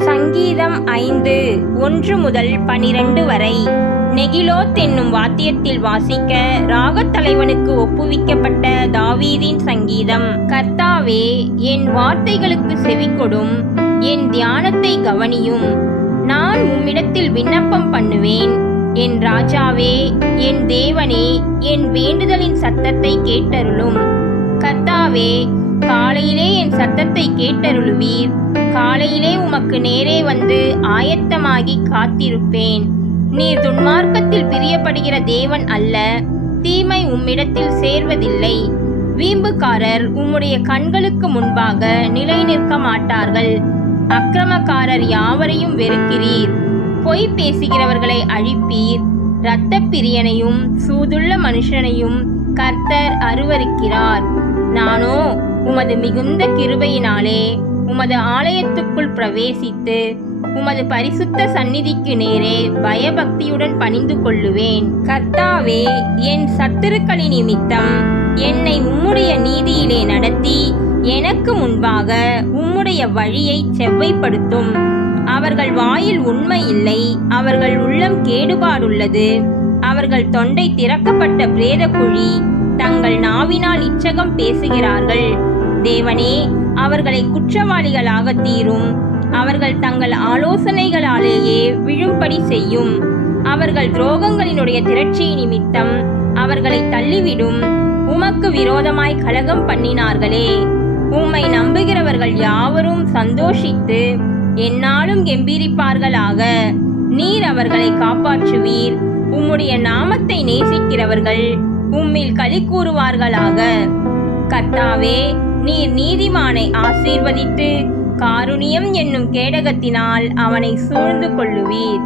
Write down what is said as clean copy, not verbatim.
சங்கீதம் 5 1 முதல் 12 வரை. நெகிலோத் என்னும் வாத்தியத்தில் வாசிக்க ராகத் தலைவனுக்கு ஒப்புவிக்கப்பட்ட தாவீதின் சங்கீதம். கர்த்தாவே, என் வார்த்தைகளுக்கு செவிகொடும், என் தியானத்தை கவனியும். நான் உம்மிடத்தில் விண்ணப்பம் பண்ணுவேன். என் ராஜாவே, என் தேவனே, என் வேண்டுதலின் சத்தத்தை கேட்டருளும். கர்த்தாவே, காலையிலே என் சத்தத்தை கேட்டருளுவீர். காலையிலே உமக்கு நேரே வந்து ஆயத்தமாகி காத்திருப்பேன். நீர் துன்மார்க்கத்தில் பிரியப்படுகிற தேவன் அல்ல, தீமை உம்மிடத்தில் சேர்வதில்லை. வீம்புக்காரர் உம்முடைய கண்களுக்கு முன்பாக நிலை நிற்க மாட்டார்கள். அக்கிரமக்காரர் யாவரையும் வெறுக்கிறீர். பொய் பேசுகிறவர்களை அழிப்பீர். இரத்தப் பிரியனையும் சூதுள்ள மனுஷனையும் கர்த்தர் அருவருக்கிறார். நானோ உமது மிகுந்த கிருபையினாலே உமது ஆலயத்துக்குள் பிரவேசித்து உமது பரிசுத்த சந்நிதிக்கு நேரே பயபக்தியுடன் பணிந்து கொள்ளுவேன். கர்த்தாவே, என் சத்துருக்களின் நிமித்தம் என்னை உம்முடைய நீதியிலே நடத்தி எனக்கு முன்பாக உம்முடைய வழியை செவ்வைப்படுத்தும். அவர்கள் வாயில் உண்மை இல்லை, அவர்கள் உள்ளம் கேடுபாடுள்ளது. அவர்கள் தொண்டை திறக்கப்பட்ட பிரேத குழி, தங்கள் நாவினால் இச்சகம் பேசுகிறார்கள். தேவனே, அவர்களை குற்றவாளிகளாக தீரும். அவர்கள் தங்கள் ஆலோசனைகளாலேயே விழும்படி செய்யும். அவர்கள் துரோகங்களினுடைய திரட்சி நிமித்தம் அவர்களை தள்ளிவிடும். உமக்கு விரோதமாய் கலகம் பண்ணினார்களே. உம்மை நம்புகிறவர்கள் யாவரும் சந்தோஷித்து எந்நாளும் கெம்பீரிப்பார்களாக. நீர் அவர்களை காப்பாற்றுவீர். உம்முடைய நாமத்தை நேசிக்கிறவர்கள் உம்மில் களி கூறுவார்களாக. கர்த்தாவே, நீர் நீதிமானை ஆசீர்வதித்து காருணியம் என்னும் கேடகத்தினால் அவனை சூழ்ந்து கொள்ளுவீர்.